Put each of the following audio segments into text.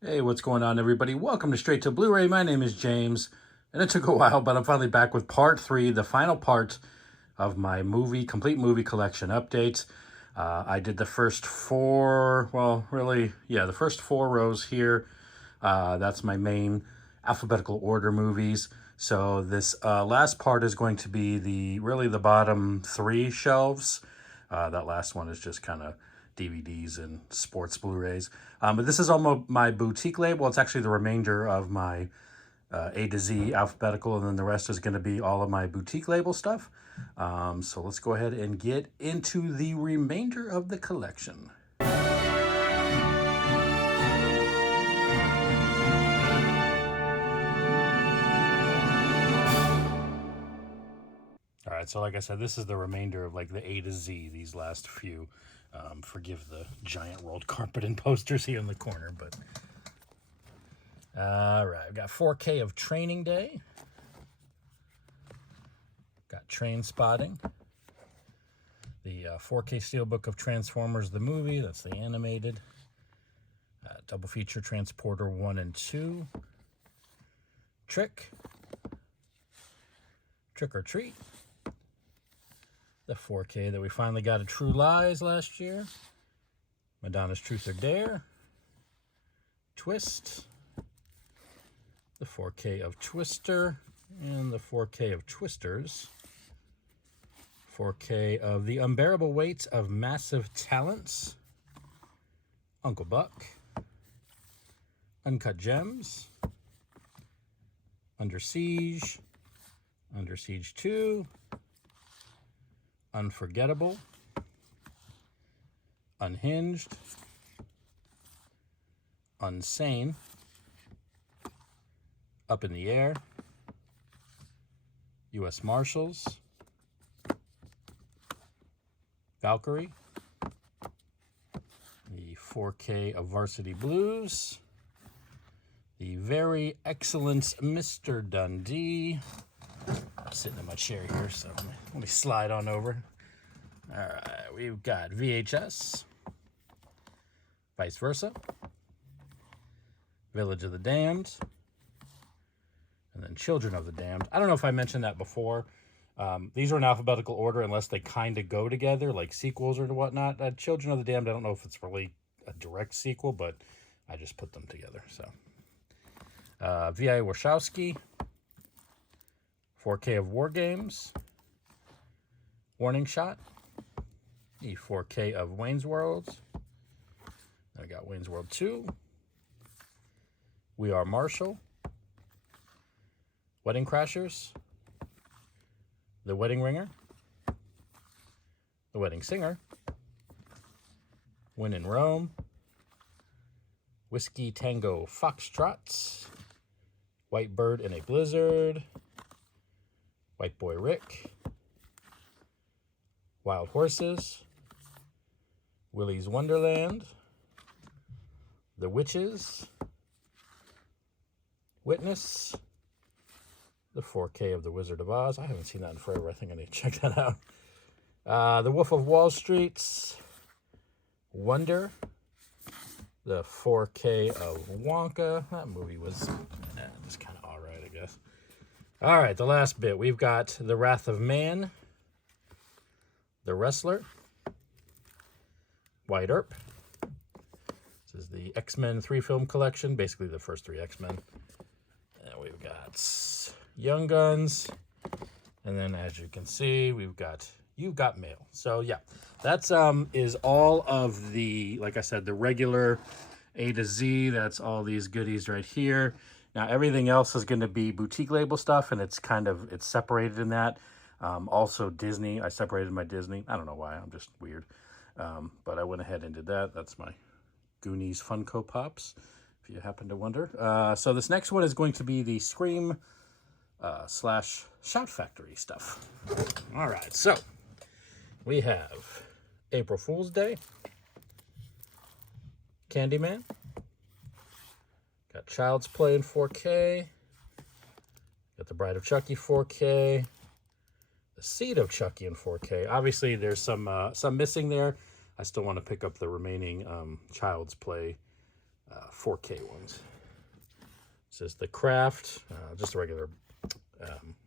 Hey, what's going on, everybody? Welcome to Straight to Blu-ray. My name is James, and it took a while, but I'm finally back with part 3, the final part of my complete movie collection updates. I did the first 4, well, really, yeah, the first 4 rows here. That's my main alphabetical order movies. So this last part is going to be the bottom 3 shelves. That last one is just kind of DVDs and sports Blu-rays. But this is all my boutique label. It's actually the remainder of my A to Z alphabetical, and then the rest is going to be all of my boutique label stuff. So let's go ahead and get into the remainder of the collection. All right, so like I said, this is the remainder of like the A to Z, these last few. Forgive the giant rolled carpet and posters here in the corner, but... All right, I've got 4K of Training Day. Got Train Spotting. The 4K Steelbook of Transformers, the movie. That's the animated. Double feature Transporter 1 and 2. Trick or Treat. The 4K that we finally got of True Lies last year. Madonna's Truth or Dare. Twist. The 4K of Twister. And the 4K of Twisters. 4K of The Unbearable Weight of Massive Talents. Uncle Buck. Uncut Gems. Under Siege. Under Siege 2. Unforgettable. Unhinged. Unsane. Up in the Air. U.S. Marshals. Valkyrie. The 4K of Varsity Blues. The very excellent Mr. Dundee. I'm sitting in my chair here, so let me slide on over. All right, we've got VHS. Vice Versa. Village of the Damned. And then Children of the Damned. I don't know if I mentioned that before. These are in alphabetical order unless they kind of go together, like sequels or whatnot. Children of the Damned, I don't know if it's really a direct sequel, but I just put them together. So, V.I. Warshawski, 4K of War Games, Warning Shot, the 4K of Wayne's World. I got Wayne's World 2, We Are Marshall, Wedding Crashers, The Wedding Ringer, The Wedding Singer, When in Rome, Whiskey Tango Foxtrots, White Bird in a Blizzard, White Boy Rick, Wild Horses, Willy's Wonderland, The Witches, Witness, the 4K of The Wizard of Oz. I haven't seen that in forever. I think I need to check that out. The Wolf of Wall Street, Wonder, the 4K of Wonka. That movie was kind of all right, I guess. All right, the last bit. We've got The Wrath of Man, The Wrestler, Wyatt Earp. This is the X-Men 3-film collection, basically the first 3 X-Men. And we've got Young Guns. And then, as you can see, we've got You've Got Mail. So, yeah, that's is all of the, like I said, the regular A to Z. That's all these goodies right here. Now, everything else is going to be boutique label stuff, and it's separated in that. Also, Disney. I separated my Disney. I don't know why. I'm just weird. But I went ahead and did that. That's my Goonies Funko Pops, if you happen to wonder. So this next one is going to be the Scream / Shout Factory stuff. All right, so we have April Fool's Day, Candyman, got Child's Play in 4K, got The Bride of Chucky 4K, The Seed of Chucky in 4K. Obviously, there's some missing there. I still want to pick up the remaining Child's Play 4K ones. This is the Craft, just a regular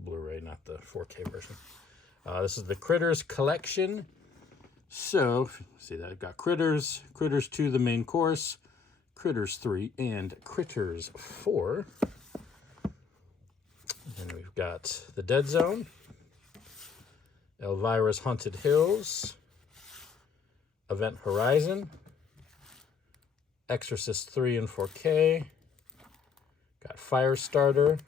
Blu-ray, not the 4K version. This is the Critters Collection. So, see that I've got Critters, Critters 2, the main course, Critters 3, and Critters 4. And we've got The Dead Zone, Elvira's Haunted Hills, Event Horizon, Exorcist 3 in 4K, got Firestarter.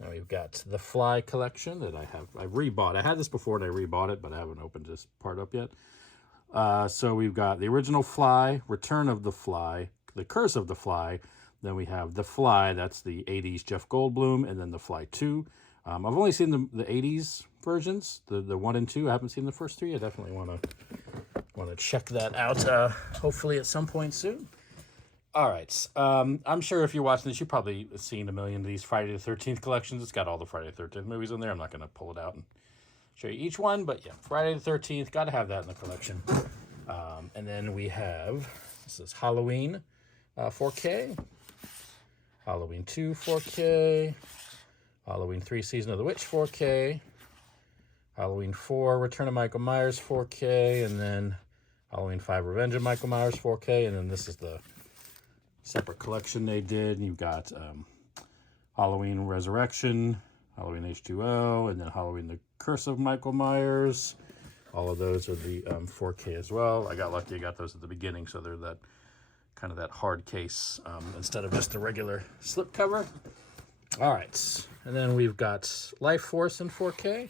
Now we've got The Fly collection that I rebought. I had this before and I rebought it, but I haven't opened this part up yet. So we've got the original Fly, Return of the Fly, The Curse of the Fly. Then we have The Fly, that's the 80s Jeff Goldblum, and then The Fly 2. I've only seen the 80s versions, the 1 and 2. I haven't seen the first 3. I definitely want to check that out, hopefully at some point soon. All right. I'm sure if you're watching this, you've probably seen a million of these Friday the 13th collections. It's got all the Friday the 13th movies in there. I'm not going to pull it out and show you each one, but yeah, Friday the 13th, got to have that in the collection. And then we have, this is Halloween 4K, Halloween 2 4K, Halloween 3 Season of the Witch 4K, Halloween 4 Return of Michael Myers 4K, and then Halloween 5 Revenge of Michael Myers 4K, and then this is the separate collection they did. You've got Halloween Resurrection, Halloween H2O, and then Halloween The Curse of Michael Myers. All of those are the 4K as well. I got lucky, I got those at the beginning, so they're that kind of that hard case instead of just a regular slipcover. All right, and then we've got Life Force in 4K,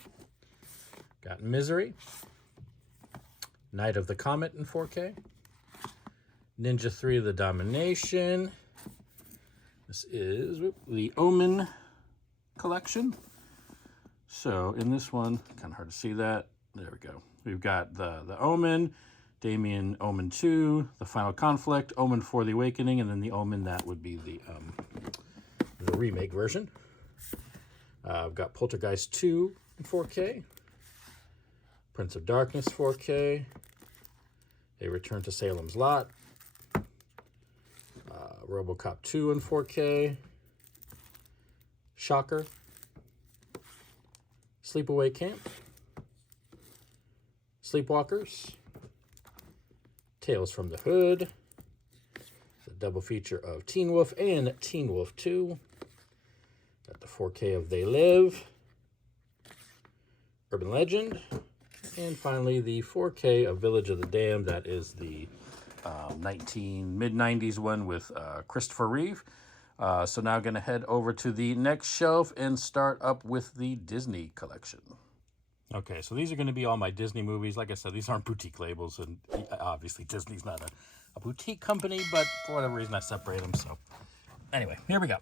got Misery, Night of the Comet in 4K, Ninja 3 The Domination. This is the Omen collection. So in this one, kind of hard to see that. There we go. We've got the Omen, Damien Omen 2, The Final Conflict, Omen 4 The Awakening, and then the Omen that would be the remake version. I've got Poltergeist 2 in 4K, Prince of Darkness 4K, A Return to Salem's Lot, RoboCop 2 in 4K, Shocker, Sleepaway Camp, Sleepwalkers, Tales from the Hood, the double feature of Teen Wolf and Teen Wolf 2, got the 4K of They Live, Urban Legend, and finally the 4K of Village of the Damned. That is the mid-90s one with Christopher Reeve. So now going to head over to the next shelf and start up with the Disney collection. Okay, so these are going to be all my Disney movies. Like I said, these aren't boutique labels, and obviously Disney's not a boutique company, but for whatever reason I separate them. So anyway, here we go.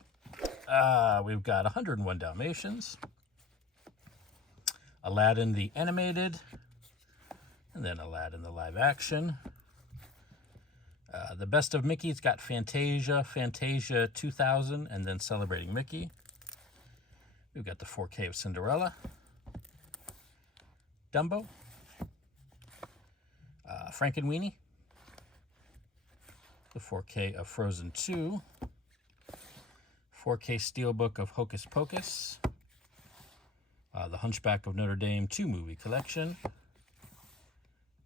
We've got 101 Dalmatians, Aladdin the Animated, and then Aladdin the Live Action. The Best of Mickey's got Fantasia, Fantasia 2000, and then Celebrating Mickey. We've got the 4K of Cinderella, Dumbo, Frankenweenie, the 4K of Frozen 2, 4K Steelbook of Hocus Pocus, the Hunchback of Notre Dame 2 movie collection,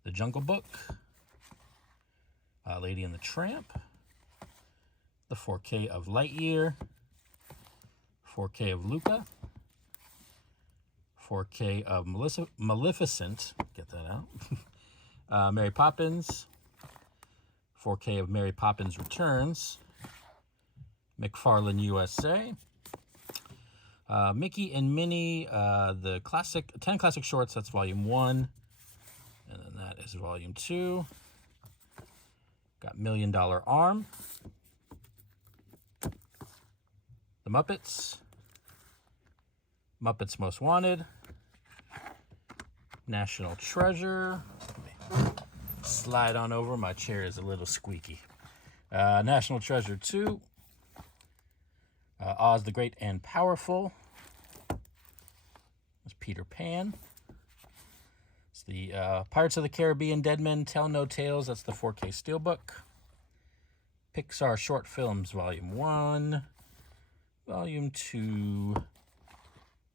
The Jungle Book, Lady and the Tramp, the 4K of Lightyear, 4K of Luca, 4K of Maleficent, get that out, Mary Poppins, 4K of Mary Poppins Returns, McFarlane USA, Mickey and Minnie, the classic 10 classic shorts, that's volume 1, and then that is volume 2. Got $1 Million Arm, The Muppets, Muppets Most Wanted, National Treasure. Let me slide on over. My chair is a little squeaky. National Treasure 2, Oz the Great and Powerful. That's Peter Pan. It's the Pirates of the Caribbean, Dead Men Tell No Tales. That's the 4K Steelbook. Pixar Short Films Volume 1, Volume 2,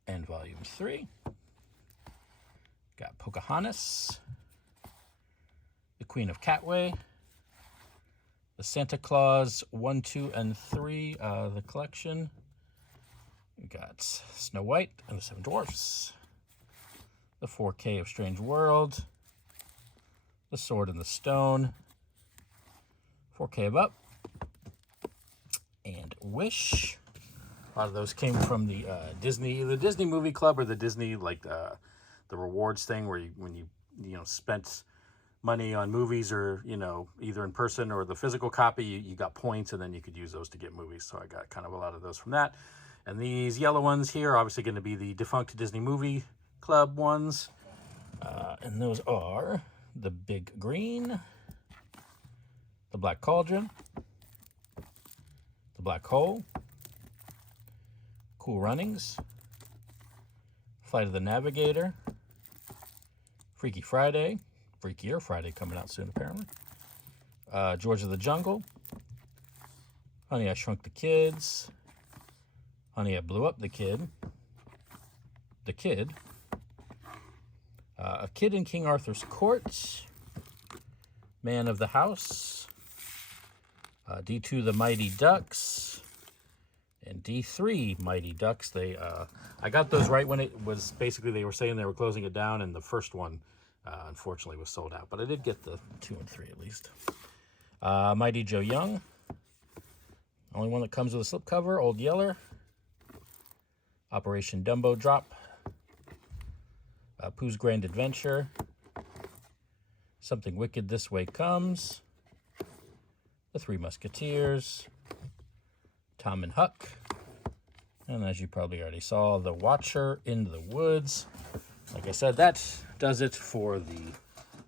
and Volume 3. Got Pocahontas, The Queen of Catway, the Santa Claus 1, 2, and 3, the collection. We got Snow White and the Seven Dwarfs, the 4K of Strange World, The Sword and the Stone, 4K of Up, and Wish. A lot of those came from the Disney Movie Club, or the Disney, like the rewards thing, where when you spent money on movies, or either in person or the physical copy, you got points, and then you could use those to get movies. So I got kind of a lot of those from that. And these yellow ones here are obviously going to be the defunct Disney Movie Club ones, and those are the Big Green, the Black Cauldron, the Black Hole, Cool Runnings, Flight of the Navigator, Freaky Friday, Freakier Friday coming out soon apparently, George of the Jungle, Honey, I Shrunk the Kids, Honey, I Blew Up the Kid, A Kid in King Arthur's Court, Man of the House, D2 The Mighty Ducks, and D3 Mighty Ducks. I got those right when it was, basically they were saying they were closing it down, and the first one unfortunately was sold out, but I did get the 2 and 3 at least. Mighty Joe Young, only one that comes with a slipcover, Old Yeller, Operation Dumbo Drop, Pooh's Grand Adventure, Something Wicked This Way Comes, The Three Musketeers, Tom and Huck, and as you probably already saw, The Watcher in the Woods. Like I said, that does it for the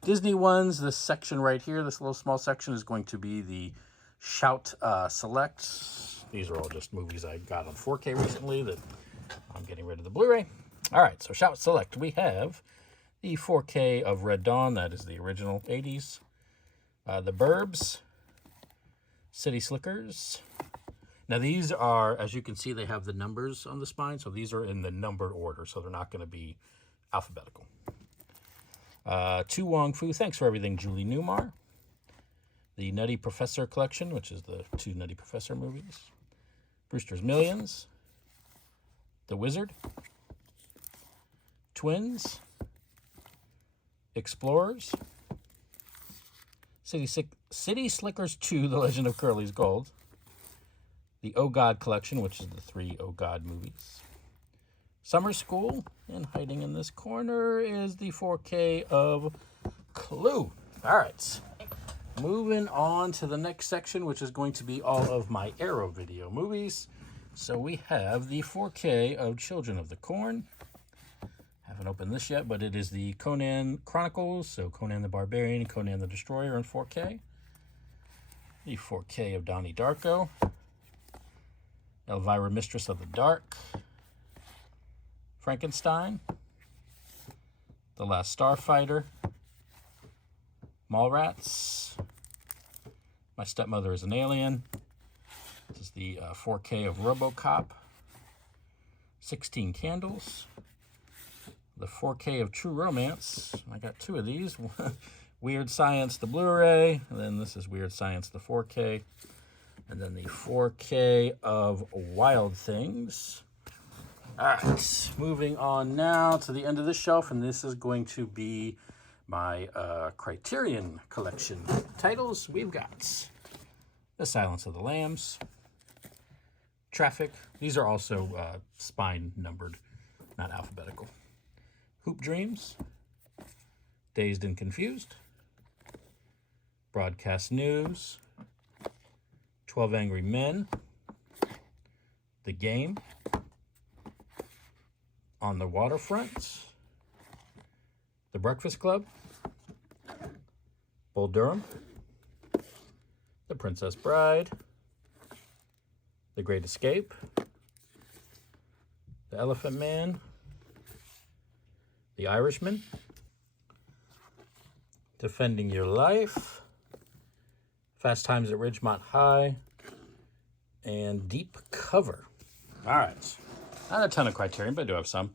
Disney ones. This section right here, this little small section, is going to be the Shout Select. These are all just movies I got on 4K recently that I'm getting rid of the Blu-ray. All right, so Shout Select. We have the 4K of Red Dawn. That is the original 80s. The Burbs. City Slickers. Now these are, as you can see, they have the numbers on the spine. So these are in the numbered order. So they're not going to be alphabetical. To Wong Fu. Thanks for Everything, Julie Newmar. The Nutty Professor Collection, which is the 2 Nutty Professor movies. Brewster's Millions. The Wizard. Twins. Explorers. City Slickers 2, The Legend of Curly's Gold. The Oh God Collection, which is the 3 Oh God movies. Summer School, and hiding in this corner is the 4K of Clue. All right, moving on to the next section, which is going to be all of my Arrow video movies. So we have the 4K of Children of the Corn. Haven't opened this yet, but it is the Conan Chronicles, so Conan the Barbarian and Conan the Destroyer in 4K. The 4K of Donnie Darko. Elvira, Mistress of the Dark. Frankenstein. The Last Starfighter. Mallrats. My Stepmother is an Alien. This is the 4K of RoboCop. 16 Candles. The 4K of True Romance. I got 2 of these. Weird Science, the Blu-ray. And then this is Weird Science, the 4K. And then the 4K of Wild Things. All right, moving on now to the end of this shelf. And this is going to be my Criterion Collection titles. We've got The Silence of the Lambs. Traffic. These are also spine numbered, not alphabetical. Hoop Dreams. Dazed and Confused. Broadcast News. 12 Angry Men. The Game. On the Waterfront. The Breakfast Club. Bull Durham. The Princess Bride. The Great Escape. The Elephant Man. The Irishman. Defending Your Life. Fast Times at Ridgemont High, and Deep Cover. All right. Not a ton of Criterion, but I do have some.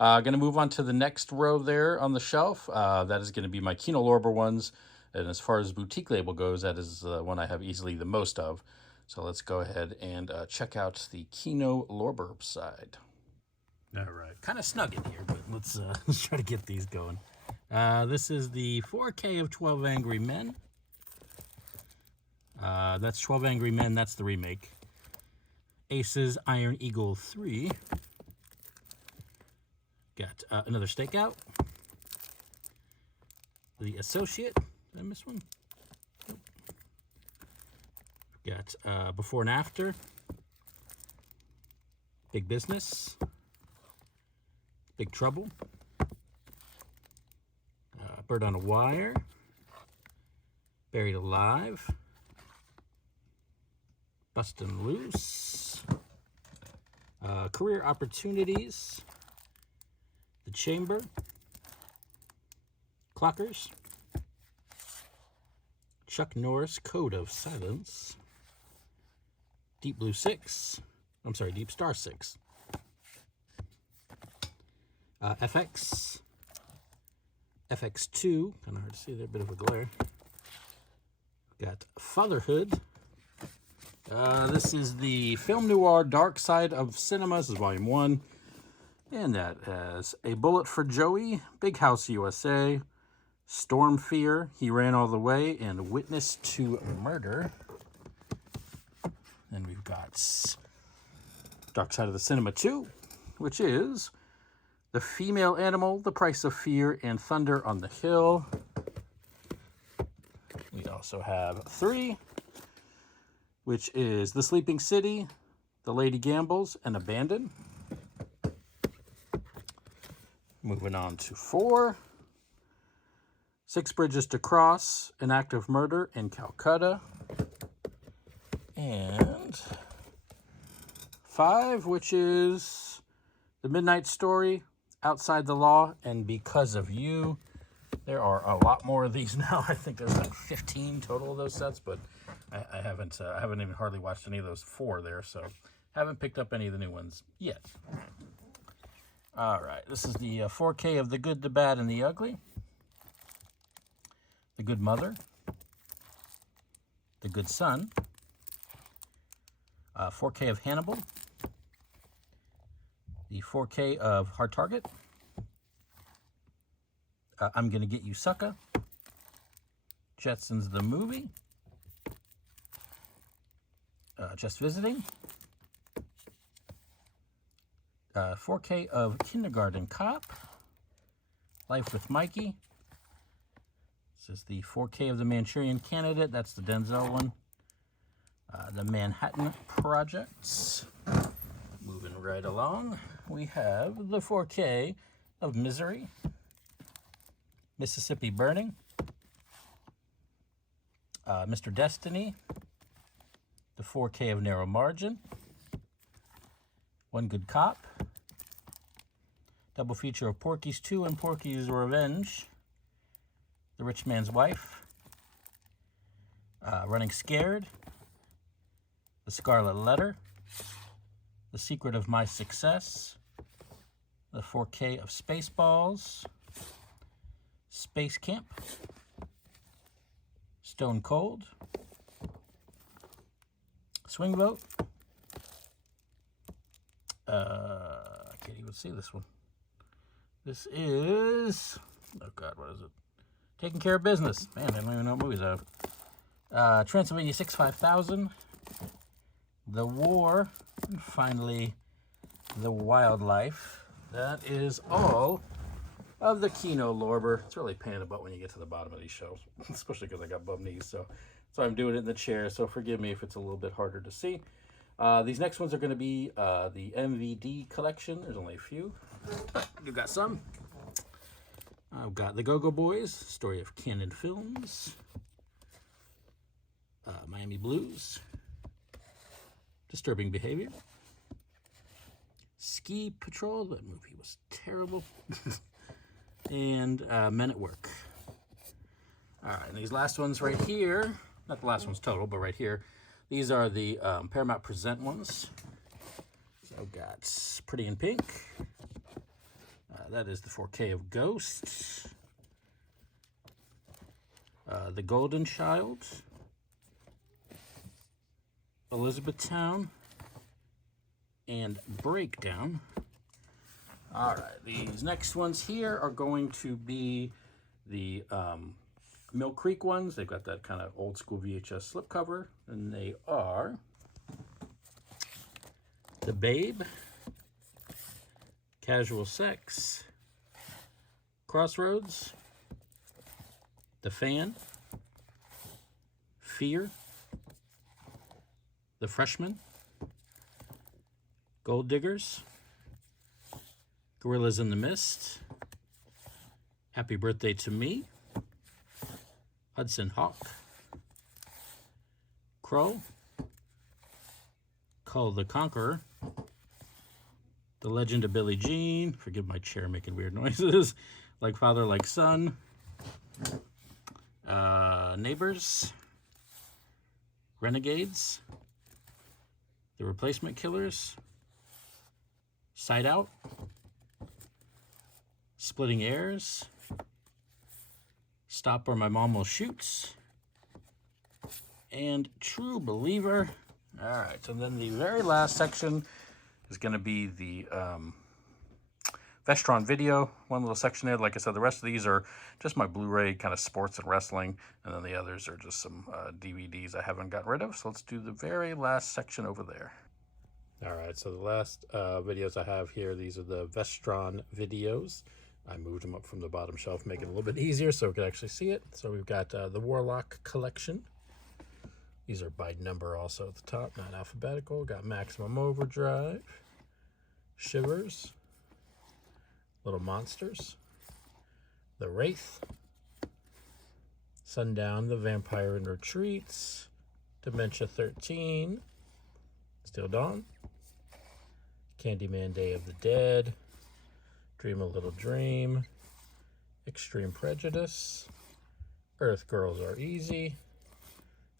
Going to move on to the next row there on the shelf. That is going to be my Kino Lorber ones. And as far as boutique label goes, that is the one I have easily the most of. So let's go ahead and check out the Kino Lorber side. All right. Kind of snug in here, but let's try to get these going. This is the 4K of 12 Angry Men. That's 12 Angry Men. That's the remake. Aces Iron Eagle 3. Got another Stakeout. The Associate. Did I miss one? Nope. Got Before and After. Big Business. Big Trouble. Bird on a Wire. Buried Alive. Bustin' Loose. Career Opportunities. The Chamber. Clockers. Chuck Norris, Code of Silence. Deep Blue 6. I'm sorry, Deep Star 6. FX. FX2. Kind of hard to see there, a bit of a glare. Got Fatherhood. This is the Film Noir Dark Side of Cinema. This is Volume 1. And that has A Bullet for Joey, Big House USA, Storm Fear, He Ran All the Way, and Witness to Murder. And we've got Dark Side of the Cinema 2, which is The Female Animal, The Price of Fear, and Thunder on the Hill. We also have 3, which is The Sleeping City, The Lady Gambles, and Abandon. Moving on to 4, 6 Bridges to Cross, An Act of Murder in Calcutta. And 5, which is The Midnight Story, Outside the Law, and Because of You. There are a lot more of these now. I think there's like 15 total of those sets, but I haven't even hardly watched any of those 4 there, so haven't picked up any of the new ones yet. All right, this is the 4K of The Good, the Bad, and the Ugly. The Good Mother. The Good Son. 4K of Hannibal. The 4K of Hard Target. I'm Gonna Get You, Sucker. Jetsons the Movie. Just Visiting. 4K of Kindergarten Cop. Life with Mikey. This is the 4K of The Manchurian Candidate. That's the Denzel one. The Manhattan Projects. Moving right along, we have the 4K of Misery. Mississippi Burning. Mr. Destiny. The 4K of Narrow Margin. One Good Cop. Double feature of Porky's 2 and Porky's Revenge. The Rich Man's Wife. Running Scared. The Scarlet Letter. The Secret of My Success. The 4K of Spaceballs. Space Camp. Stone Cold. Swing Vote. I can't even see this one. This is, oh God, what is it? Taking Care of Business. Man, I don't even know what movies I have. Transylvania 65000. The War. And finally, The Wildlife. That is all of the Kino Lorber. It's really a pain in the butt when you get to the bottom of these shelves, especially because I got bum knees. So I'm doing it in the chair, so forgive me if it's a little bit harder to see. These next ones are going to be the MVD collection. There's only a few, but you got some. I've got The Go-Go Boys, Story of Canon Films, Miami Blues, Disturbing Behavior, Ski Patrol, that movie was terrible, and Men at Work. All right, and these last ones right here not the last one's total, but right here. These are the Paramount Present ones. So I've got Pretty in Pink. That is the 4K of Ghost. The Golden Child. Elizabethtown. And Breakdown. All right, these next ones here are going to be the Mill Creek ones. They've got that kind of old school VHS slipcover, and they are The Babe, Casual Sex, Crossroads, The Fan, Fear, The Freshman, Gold Diggers, Gorillas in the Mist, Happy Birthday to Me, Hudson Hawk, Crow, Cull the Conqueror, The Legend of Billie Jean, forgive my chair making weird noises, Like Father, Like Son, Neighbors, Renegades, The Replacement Killers, Side Out, Splitting Heirs, Stop or My Mom Will Shoot, and True Believer. All right, so then the very last section is going to be the Vestron video, one little section there. Like I said, the rest of these are just my Blu-ray kind of sports and wrestling, and then the others are just some DVDs I haven't gotten rid of. So let's do the very last section over there. All right, so the last videos I have here, these are the Vestron videos. I moved them up from the bottom shelf, making it a little bit easier so we could actually see it. So we've got the Warlock collection. These are by number also at the top, not alphabetical. Got Maximum Overdrive, Shivers, Little Monsters, The Wraith, Sundown, The Vampire in Retreats, Dementia 13, Still Dawn, Candyman Day of the Dead, Dream a Little Dream, Extreme Prejudice, Earth Girls Are Easy,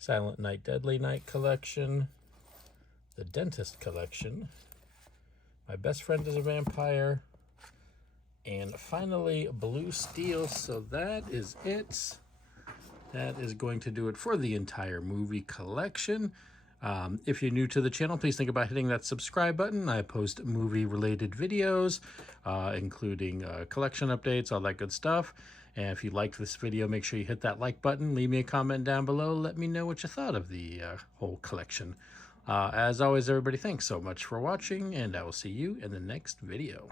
Silent Night, Deadly Night collection, The Dentist collection, My Best Friend is a Vampire, and finally Blue Steel. So that is it. That is going to do it for the entire movie collection. If you're new to the channel, please think about hitting that subscribe button. I post movie-related videos, including collection updates, all that good stuff. And if you liked this video, make sure you hit that like button. Leave me a comment down below. Let me know what you thought of the whole collection. As always, everybody, thanks so much for watching, and I will see you in the next video.